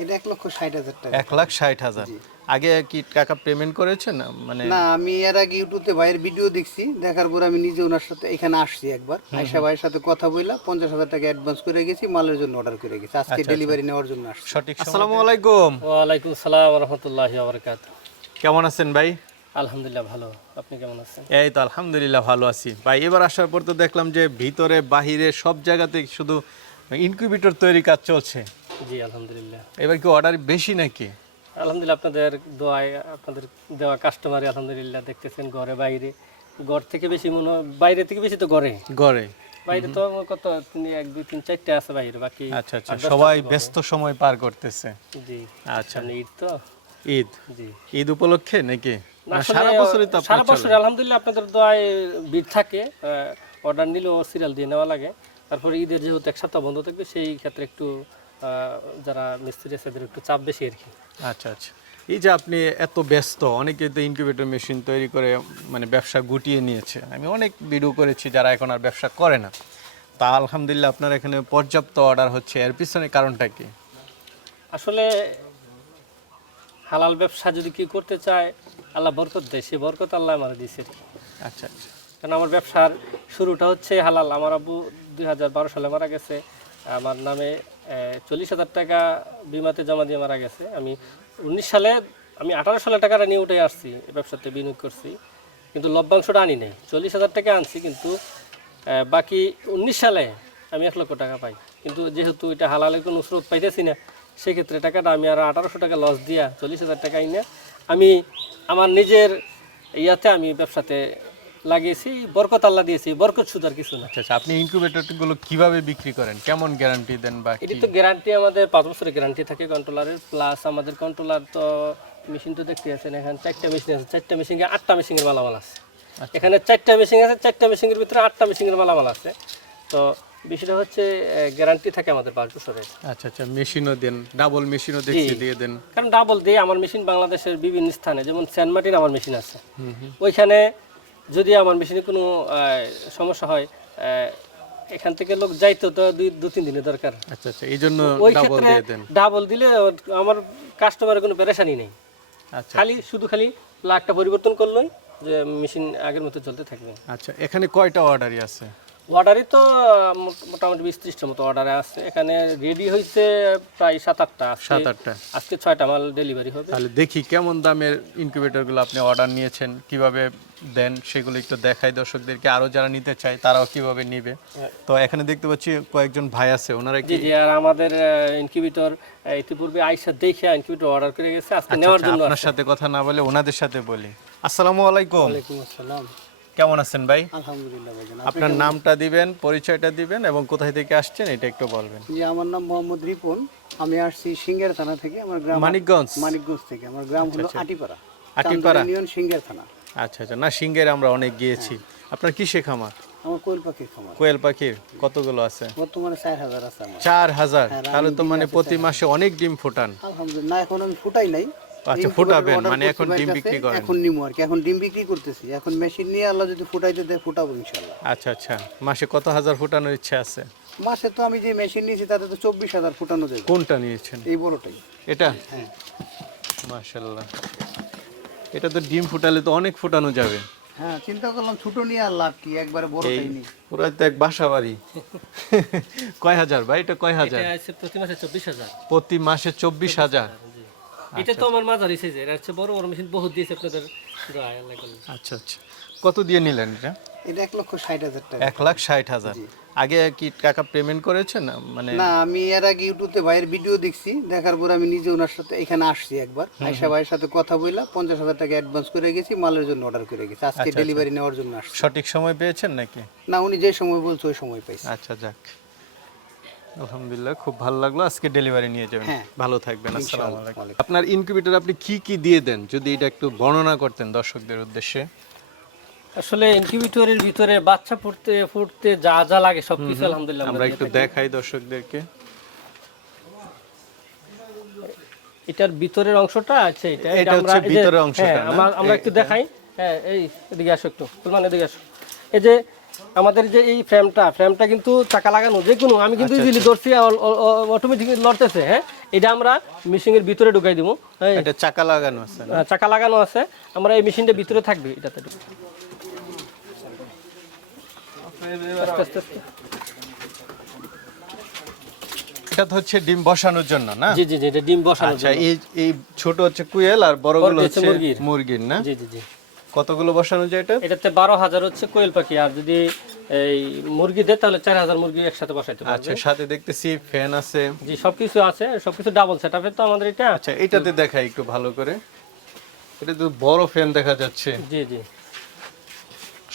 এটা 1,60,000 টাকা। 1,60,000 আগে কি টাকা পেমেন্ট করেছেন মানে? না, আমি এর আগে ইউটিউবে ভাইয়ের ভিডিও দেখছি, দেখার পর আমি নিজে ওনার সাথে এখানে আসছি একবার, আয়শা ভাইয়ের সাথে কথা বইলা 50,000 টাকা অ্যাডভান্স করে গেছি, মালের জন্য অর্ডার করে গেছি, আজকে ডেলিভারি নেওয়ার জন্য আসছি। সঠিক। আসসালামু আলাইকুম। ওয়ালাইকুম আসসালাম ওয়া রাহমাতুল্লাহি ওয়া বারাকাতুহু। কেমন আছেন ভাই? আলহামদুলিল্লাহ ভালো, আপনি কেমন আছেন? এই তো আলহামদুলিল্লাহ ভালো আছি ভাই। এবার আসার পর তো দেখলাম যে ভিতরে বাহিরে সব জায়গাতে শুধু ইনকিউবেটর তৈরি কাজ চলছে। জি আলহামদুলিল্লাহ। এবার কি অর্ডার বেশি নাকি? আলহামদুলিল্লাহ, আপনাদের দোয়ায়, আপনাদের দেওয়া কাস্টমারই আলহামদুলিল্লাহ দেখতেছেন ঘরে বাইরে, ঘর থেকে বেশি মনে হয়, বাইরে থেকে বেশি তো ঘরে। গড়ে বাইরে তো কত 1 2 3 4টে আছে বাইরে, বাকি আচ্ছা আচ্ছা, সবাই ব্যস্ত সময় পার করতেছে। জি আচ্ছা, সামনে ঈদ তো। ঈদ জি ঈদ উপলক্ষে নাকি? না, না, আসলে সারা বছরই তো সারা আপনার বছর চলে? আলহামদুলিল্লাহ আপনাদের দোয়ায় ভিড় থাকে, অর্ডার নিলেও সিরিয়াল দিয়ে নেওয়া লাগে। তারপরে ঈদের যেহেতু 1 সপ্তাহ বন্ধ থাকবে, সেই ক্ষেত্রে একটু যারা মিস্ত্রি আছে তাদের একটু চাপ বেশি আর কি। আচ্ছা আচ্ছা, এই যে আপনি এত ব্যস্ত, অনেকে তো ইনকিউবেটর মেশিন তৈরি করে মানে ব্যবসা গুটিয়ে নিয়েছে। আমি অনেক ভিডিও করেছি যারা এখন আর ব্যবসা করে না। তা আলহামদুলিল্লাহ আপনার এখানে পর্যাপ্ত অর্ডার হচ্ছে, এর পিছনে কারণটা কি? আসলে হালাল ব্যবসা যদি কেউ করতে চায়, আল্লাহ বরকত দেয়, সে বরকত আল্লাহ আমার দিয়েছে আর কি। আচ্ছা আচ্ছা, কারণ আমার ব্যবসার শুরুটা হচ্ছে হালাল। আমার আব্বু 2012 সালে মারা গেছে, আমার নামে 40,000 টাকা বিমাতে জমা দিয়ে মারা গেছে। আমি 19 সালে, আমি 18 সালে টাকাটা নিয়ে উঠে আসছি, এই ব্যবসাতে বিনিয়োগ করছি, কিন্তু লভ্যাংশটা আনি নাই। 40,000 টাকা আনছি, কিন্তু বাকি 19 সালে আমি 1 লক্ষ টাকা পাই। কিন্তু যেহেতু এটা হালালের কোনো স্রোত পাইতেছি না, সেক্ষেত্রে টাকাটা আমি আর 1800 টাকা লস দিয়া 40,000 টাকা আইনা আমি আমার নিজের ইয়াতে আমি ব্যবসাতে লাগিয়েছি। বরকত আল্লাহ দিয়েছি, বরকত শুধু আর কিছু না। আচ্ছা আচ্ছা, আপনি ইনকিউবেটরগুলো কিভাবে বিক্রি করেন, কেমন গ্যারান্টি দেন বা এটি কি? তো গ্যারান্টি আমাদের 5 বছরের গ্যারান্টি থাকে কন্ট্রোলারের, প্লাস আমাদের কন্ট্রোলার তো মেশিন তো দেখতে আছেন, এখানে 4টা মেশিন আছে, 4টা মেশিনে 8টা মেশিনের মালামাল আছে। এখানে 4টা মেশিন আছে, 4টা মেশিনের ভিতরে 8টা মেশিনের মালামাল আছে। তো বিষয়টা হচ্ছে গ্যারান্টি থাকে আমাদের 5 বছরের। আচ্ছা আচ্ছা, মেশিনও দেন, ডাবল মেশিনও দেখছি দিয়ে দেন। কারণ ডাবল দিয়ে আমার মেশিন বাংলাদেশের বিভিন্ন স্থানে, যেমন সেন্ট মার্টিন আমার মেশিন আছে, ওইখানে যদি আমার মেশিনে কোনো সমস্যা হয়, এখান থেকে লোক যাইতো তো 2-3 দিনের দরকার। আচ্ছা আচ্ছা, এই জন্য ওই ডাবল ক্ষেত্রে দিয়ে দেন। ডাবল দিলে আমার কাস্টমারের কোনো পেরেশানি নেই। আচ্ছা খালি প্লাগটা পরিবর্তন করলেই যে মেশিন আগের মতো চলতে থাকবে। আচ্ছা, এখানে কয়টা অর্ডারই আছে? অর্ডারই তো মোটামুটি 20-30টার মতো অর্ডারে আছে। এখানে রেডি হয়েছে প্রায় 7-8টা। 7-8টা। আজকে 6টা মাল ডেলিভারি হবে। তাহলে দেখি কেমন দামের ইনকিউবেটরগুলো আপনি অর্ডার নিয়েছেন, কিভাবে দেন সেগুলো একটু দেখাই দর্শকদেরকে, আরও যারা নিতে চায় তারাও কিভাবে নিবে। তো এখানে দেখতে পাচ্ছি কয়েকজন ভাই আছে, ওনারা কি? জি, আর আমাদের ইনকিউবেটর ইতিপূর্বে আইসা দেখে ইনকিউবেটর অর্ডার করে গেছে, আজকে নেওয়ার জন্য। আপনার সাথে কথা না বলে ওনাদের সাথে বলি। আসসালামু আলাইকুম। ওয়ালাইকুম আসসালাম। কেমন আছেন ভাই? আলহামদুলিল্লাহ ভাইজান। আপনার নামটা দিবেন, পরিচয়টা দিবেন এবং কোথায় থেকে আসছেন এটা একটু বলবেন। জি, আমার নাম মোহাম্মদ রিপন, আমি আসছি সিঙ্গের থানা থেকে, আমার গ্রাম মানিকগঞ্জ? মানিকগঞ্জ থেকে, আমার গ্রাম হলো আটিপাড়া, আটিপাড়া ইউনিয়ন সিঙ্গের থানা। আচ্ছা আচ্ছা, না সিঙ্গের আমরা অনেক গিয়েছি। আপনার কিসে খামার? আমার কোয়েল পাখির খামার, কোয়েল পাখির কতগুলো আছে? বর্তমানে 4,000 আছে আমার। 4,000? হ্যাঁ, তাহলে তো মানে প্রতি মাসে অনেক ডিম ফোটান। আলহামদুলিল্লাহ, এখন আমি ফুটাই নাই। আচ্ছা, ইনকিউবেটর ফুটাবেন order মানে করছি এখন ভাইয়ের ডিম কাছে, বিক্রি করেন? এখন নিমু আর কি, এখন ডিম বিক্রি করতেছি, এখন মেশিন নিয়ে আল্লাহ যদি ফুটাইতে দেয় ফুটাবো ইনশাল্লাহ। আচ্ছা আচ্ছা, মাসে কত হাজার ফুটানোর ইচ্ছা আছে? মাসে তো আমি যে মেশিন নিয়েছি তাতে তো 24,000 ফুটানো যাবে। কোনটা নিয়েছেন? এই বড়টাই। এটা? হ্যাঁ। মাশাআল্লাহ, এটা তো ডিম ফুটালে তো অনেক ফুটানো যাবে। হ্যাঁ, চিন্তা করলাম ছোট নিয়ে আর লাভ কি, একবারে বড়টাই নিই। পুরো তো এক বাসা বাড়ি। কয় হাজার ভাই, এটা কয় হাজার? এটা আছে প্রতি মাসে 24,000। প্রতি মাসে 24,000? এটা তো আমার মাঝারি সাইজের, এর চেয়ে বড় বড় মেশিন বহুত দিয়েছে আপনাদের দোয়ায় আল্লাহ করলে। আচ্ছা আচ্ছা, কত দিয়ে নিলেন এটা? এটা 1,60,000 টাকা। 1,60,000 আগে কি টাকা পেমেন্ট করেছেন মানে? না, আমি এর আগে ইউটিউবে ভাইয়ের ভিডিও দেখছি, দেখার পর আমি নিজে ওনার সাথে এখানে আসছি একবার, আয়শা ভাইয়ের সাথে কথা বইলা 50,000 টাকা অ্যাডভান্স করে গেছি, মালের জন্য অর্ডার করে গেছি, আজকে ডেলিভারি নেওয়ার জন্য আসছি। সঠিক সময় পেয়েছেন নাকি? না, উনি যে সময় বলছে ওই সময় পাইছি। আচ্ছা, যাক আলহামদুলিল্লাহ, খুব ভালো লাগলো। আজকে ডেলিভারি নিয়ে যাবেন। হ্যাঁ। ভালো থাকবেন। আসসালামু ইনশাআল্লাহ। আলাইকুম। আপনার ইনকিউবেটর আপনি কি কি দিয়ে দেন, যদি এটা একটু বর্ণনা করতেন দর্শকদের উদ্দেশ্যে। আসলে ইনকিউবেটরের ভিতরে বাচ্চা ফুটতে যা যা লাগে সবকিছু আলহামদুলিল্লাহ আমরা একটু দেখাই দর্শকদেরকে। এটার ভিতরের অংশটা আছে, এটা হচ্ছে ভিতরের অংশটা না? আমরা একটু দেখাই। হ্যাঁ, এই এদিকে আসো একটু, মানে এদিকে আসো। এই যে আমাদের যে এই ফ্রেমটা কিন্তু চাকা লাগানো, যে কোনো আমি কিন্তু ইজিলি ধরছি, অটোমেটিক লড়তেছে। হ্যাঁ, এটা আমরা মেশিনের ভিতরে ঢুকাই দিব। হ্যাঁ, এটা চাকা লাগানো আছে না? চাকা লাগানো আছে, আমরা এই মেশিনটা ভিতরে থাকবে এটাতে ঢুকাই। আস্তে আস্তে আস্তে। এটা তো হচ্ছে ডিম বসানোর জন্য না? জি জি জি, এটা ডিম বসানোর আচ্ছা, জন্য। এই ছোট হচ্ছে কুয়েল আর বড়গুলো হচ্ছে হচ্ছে মুরগির। মুরগির না? জি জি জি। কতগুলো বসানো যায় এটা? এটাতে 12,000 হচ্ছে কোয়েল পাখি, আর যদি এই মুরগি দেয় তাহলে 4,000 মুরগি একসাথে বসাইতে পারবে। আচ্ছা, সাথে দেখতেছি ফ্যান আছে। জি, সবকিছু আছে, সবকিছু ডাবল সেটআপে তো আমাদের এটা। আচ্ছা, এটাতে দেখাই একটু ভালো করে। এটা তো বড় ফ্যান দেখা যাচ্ছে, জি জি,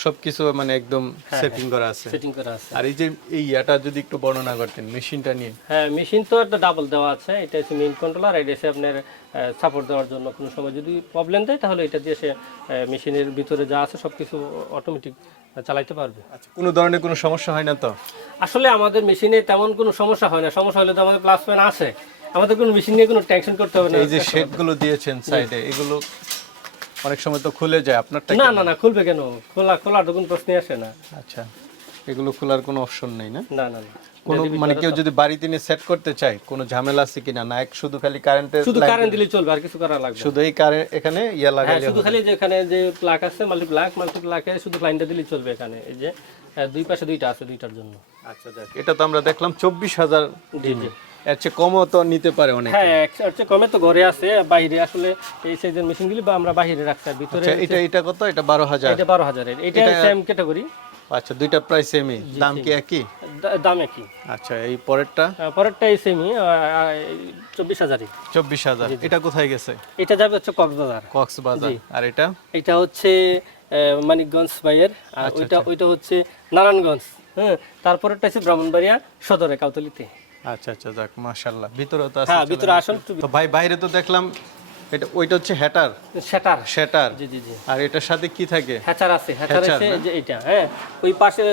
সবকিছু মানে একদম সেটিং করা আছে। সেটিং করা আছে। আর এই যে এই ইয়াটা যদি একটু বর্ণনা করতেন মেশিনটা নিয়ে। হ্যাঁ, মেশিন তো একটা ডাবল দেওয়া আছে, এটা হচ্ছে মেইন কন্ট্রোলার, এটা হচ্ছে আপনার সাপোর্ট দেওয়ার জন্য কোনো সময় যদি প্রবলেম দেয় তাহলে এটা দিয়ে সে মেশিনের ভিতরে যা আছে সবকিছু অটোমেটিক চালাইতে পারবে। আচ্ছা, কোনো ধরনের কোনো সমস্যা হয় না তো? আসলে আমাদের মেশিনে তেমন কোনো সমস্যা হয় না, সমস্যা হলে তো আমাদের প্লাস পয়েন্ট আছে, আমাদের কোনো মেশিন নিয়ে কোনো টেনশন করতে হবে না। এই যে শেডগুলো দিয়েছেন সাইডে, এগুলো অনেক সময় তো খুলে যায়, আপনারটা না না না, খুলবে কেন? খোলার তো কোনো প্রশ্নই আসে না। আচ্ছা, এগুলো খোলার কোনো অপশন নেই না? না না না, কোনো মানে কেউ যদি বাড়িতে নিয়ে সেট করতে চায় কোনো ঝামেলা আছে কিনা? না, এক শুধু খালি কারেন্টের শুধু কারেন্ট দিলেই চলবে, আর কিছু করা লাগবে না। শুধু এই কারেন্ট এখানে ইয়া হ্যাঁ, লাগাইলে শুধু খালি যে এখানে যে প্লাগ আছে, মাল্টিপ্লাগে শুধু লাইনটা দিলেই চলবে। এখানে এই যে দুই পাশে দুইটা আছে, দুইটার জন্য। আচ্ছা, দেখ এটা তো আমরা দেখলাম 24,000। জি জি। এর চেয়ে কমও তো নিতে পারে অনেক। হ্যাঁ, একটু কমে তো ঘরে আছে, বাইরে আসলে এই সাইজের মেশিনগুলি বা আমরা বাইরে রাখছি, আর ভিতরে আচ্ছা, এটা কত? এটা 12,000। এটা 12,000-এর, এটা সেম ক্যাটাগরি। আচ্ছা, দুইটা প্রায় সেমই, দাম কি একই? দাম একই। আচ্ছা, এই পরেরটা পরেরটা এই সেমই, 24,000-ই। 24,000। এটা কোথায় গেছে? এটা যাবে হচ্ছে কক্সবাজার। কক্সবাজার। আর এটা? এটা হচ্ছে মানিকগঞ্জ বাইয়ের, আর ওইটা হচ্ছে নারায়ণগঞ্জ। হ্যাঁ, তারপরেরটা হচ্ছে ব্রাহ্মণবাড়িয়া সদরে কাউতলিতে। আচ্ছা আচ্ছা, যাক মাশাআল্লাহ। ভিতরে তো আছে। হ্যাঁ, ভিতরে আসুন। তো ভাই, বাইরে তো দেখলাম এটা, ওইটা হচ্ছে হ্যাটার। সেটার। জি। জি জি। আর এটার সাথে কি থাকে? হ্যাচার আছে, হ্যাচার আছে এই যে এটা। হ্যাঁ, ওই পাশে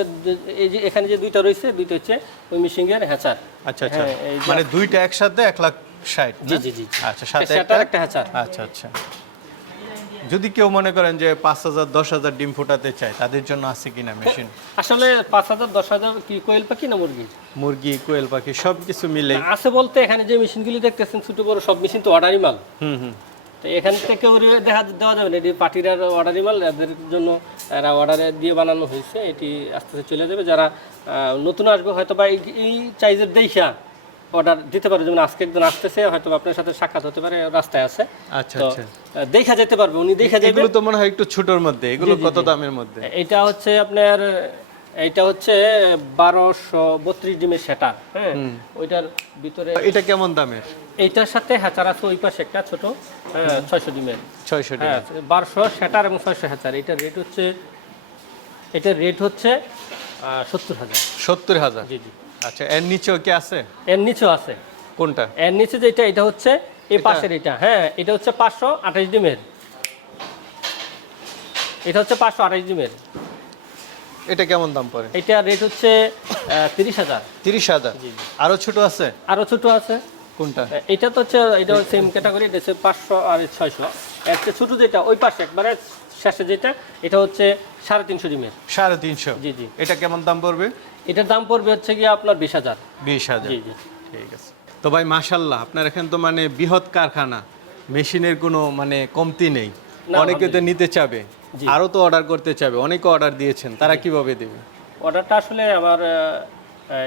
এই যে এখানে যে দুইটা রয়েছে, দুইটা হচ্ছে ওই মেশিনের হ্যাচার। আচ্ছা আচ্ছা, হ্যাঁ, এই যে- মানে দুইটা একসাথে 1,60,000। জি জি জি। আচ্ছা, সাথে সেটার একটা হ্যাচার। আচ্ছা আচ্ছা। যদি কেউ মনে করেন যে 5,000 10,000 ডিম ফোটাতে চায়, তাদের জন্য আছে কিনা মেশিন? আসলে 5,000 10,000 কি কোয়েল পাখি না মুরগি? মুরগি, কোয়েল পাখি সবকিছু মিলে আছে বলতে এখানে যে মেশিনগুলি দেখতেছেন ছোট বড় সব মেশিন তো অর্ডারি মাল। হুম। তো এখান থেকে দেওয়া যাবে না, এটি পার্টির অর্ডারি মাল, এদের জন্য এরা অর্ডারে দিয়ে বানানো হয়েছে। এটি আস্তে আস্তে চলে যাবে, যারা নতুন আসবে হয়তো বা এই চাইজের দেখা অর্ডার দিতে পারে। যেমন আজকে একজন আসতেছে, হয়তো আপনার সাথে সাক্ষাৎ হতে পারে, রাস্তায় আছে। আচ্ছা তো আচ্ছা। দেখা যেতে পারবে, উনি দেখা যাবে। এগুলো তো মনে হয় একটু ছোটর মধ্যে, এগুলো কত দামের মধ্যে? এটা হচ্ছে আপনার, এইটা হচ্ছে 1232 ডিমের সেটা। হ্যাঁ, ওইটার ভিতরে এটা কেমন দামের? এইটার সাথে হ্যাচার আছে, ওই পাশে একটা ছোট 600 ডিমের। 600 টাকা। হ্যাঁ, 1200 সেটার এবং 600 হ্যাচার। এটার রেট হচ্ছে 70,000। 70,000। জি জি। আচ্ছা, এর নিচেও কি আছে? এর নিচেও আছে। কোনটা? এর নিচে যেটা, এটা হচ্ছে এই পাশের এটা। হ্যাঁ, এটা হচ্ছে 528 ডিমের। এটা হচ্ছে 528 ডিমের। এটা কেমন দাম পড়ে? এটা রেট হচ্ছে 30,000। 30,000। আরো ছোট আছে? আরো ছোট আছে। কোনটা? এটা তো হচ্ছে, এটা সেম ক্যাটাগরি, এটা হচ্ছে 500 আর 600। এর চেয়ে ছোট যেটা ওই পাশে একবারে শেষে যেটা, এটা হচ্ছে 350 ডিমের। 350। জি জি। এটা কেমন দাম পড়বে? এটার দাম পড়বে হচ্ছে গিয়ে আপনার 20,000। 20,000। জি জি। ঠিক আছে। তো ভাই মাশাআল্লাহ, আপনার এখানে তো মানে বৃহৎ কারখানা, মেশিনের কোনো মানে কমতি নেই। না, অনেকে তো নিতে চাবে, জি। আরো তো অর্ডার করতে চাবে, অনেকে অর্ডার দিয়েছেন, তারা কিভাবে দেবে? অর্ডারটা আসলে আমার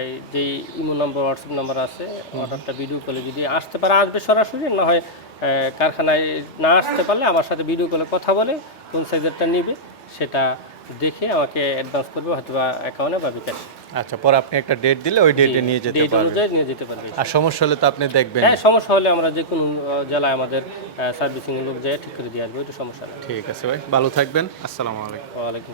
এই যে ইমো নাম্বার, হোয়াটসঅ্যাপ নাম্বার আছে, অর্ডারটা ভিডিও কলে যদি আসতে পারে আসবে সরাসরি, না হয় কারখানায় না আসতে পারলে আমার সাথে ভিডিও কলে কথা বলে কোন সাইজেরটা নেবে সেটা দেখে আমাকে অ্যাডভান্স করবে, হয়তো বা অ্যাকাউন্টে বা বিকাশে। আচ্ছা, পরে আপনি একটা ডেট দিলে ওই ডেটে নিয়ে যেতে ডেট পারবেন। অনুযায়ী নিয়ে যেতে পারবে। আর সমস্যা হলে তো আপনি দেখবেন। হ্যাঁ, সমস্যা হলে আমরা যে কোনো জেলায় আমাদের সার্ভিসিং লোক যায় ঠিক করে দিয়ে আসবো, ওইটা সমস্যা নেই। ঠিক আছে ভাই, ভালো থাকবেন। আসসালামু আলাইকুম। ওয়ালাইকুম